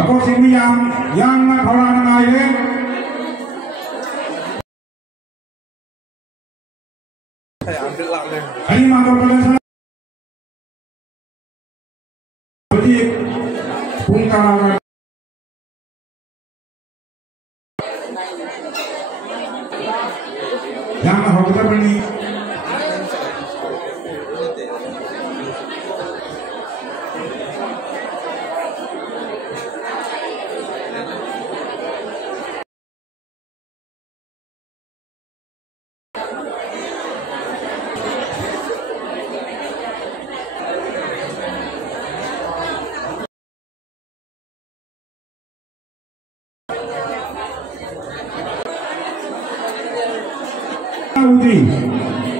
Ako si William yang orang lain ini mantul pada jadi bungkaran yang kita beri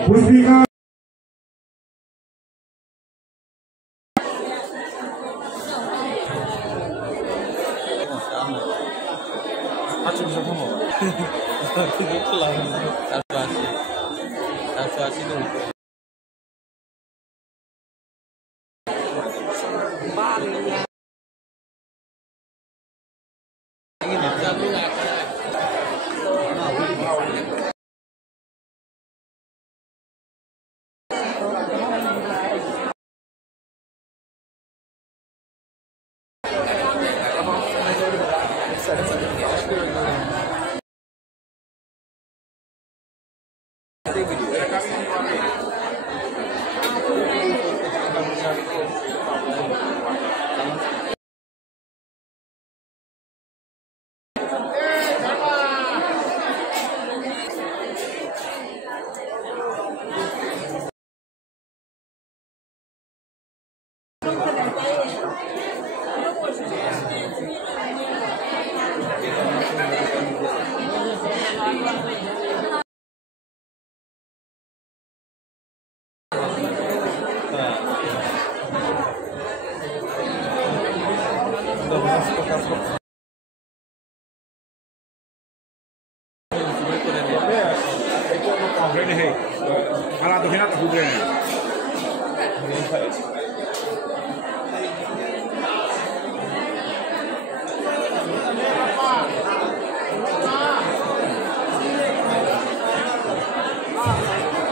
Puslika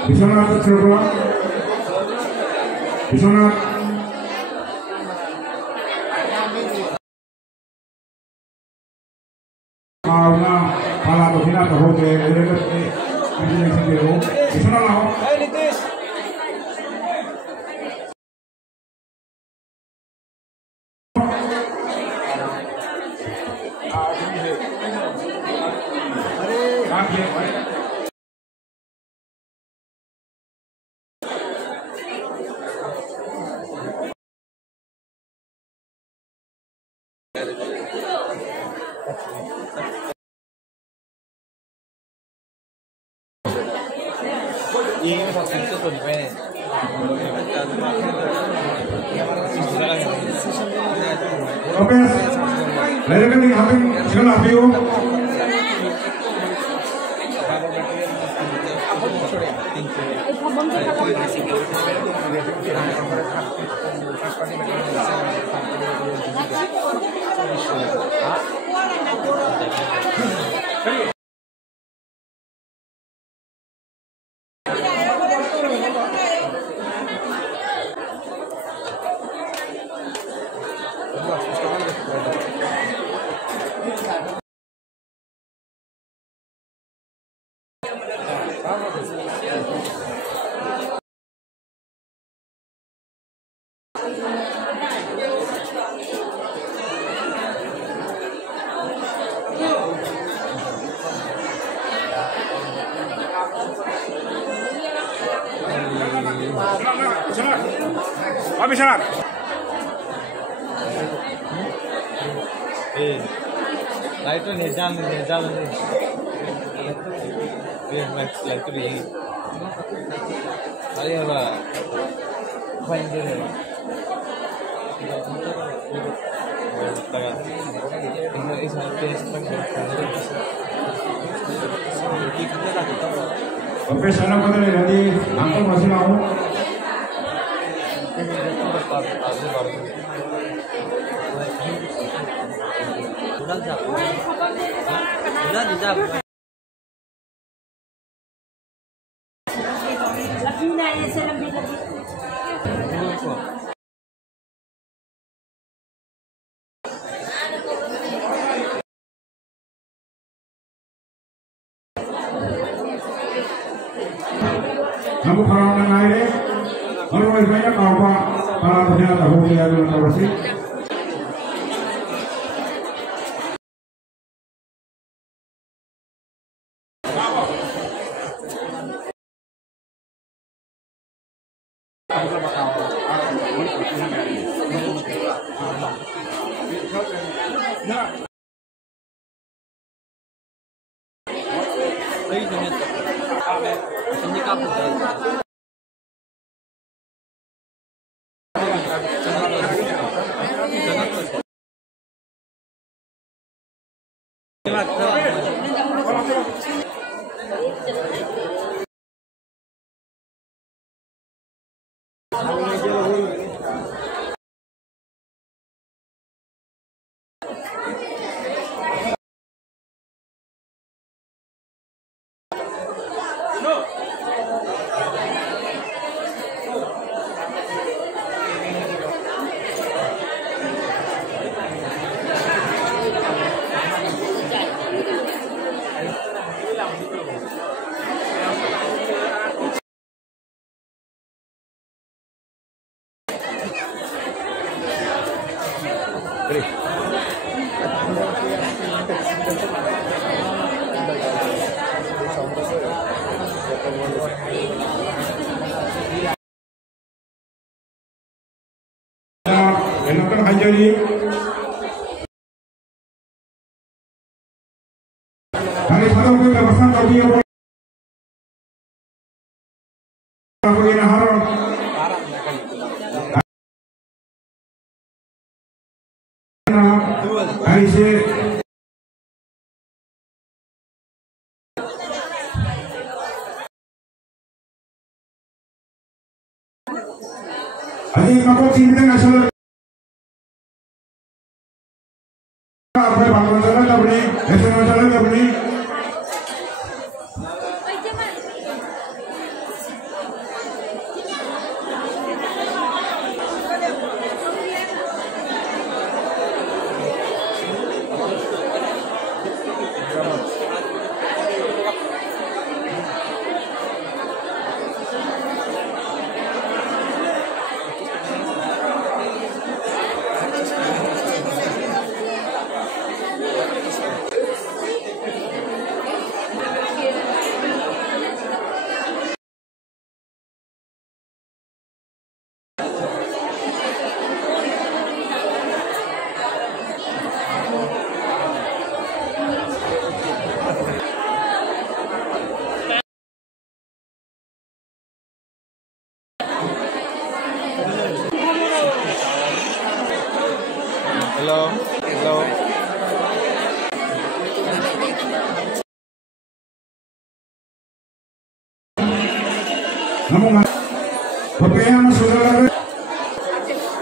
Bisonat Cerba Bisonat Karena pala dohina tahu ke udah ke ini sendiri Bisonat lah ini waktu itu tuh di mana? Oke, lalu kan yang habis segala view. Habis jalan. Nah itu nih jalan nih. Setelah itu di saya lah main dulu lah. Oke, sana kau nanti angkot masih mau. Namun kalau orang lain, kalau banyak apa para ternyata hobi yang terus Enakan aja nih. Kali satu kita pasang kau dia. Aku ini harus. Kali si. Adik mabuk sini dengan salah. Apa yang masalah tak beri, masalah tak beri. Hello. Namun, pakai yang sudah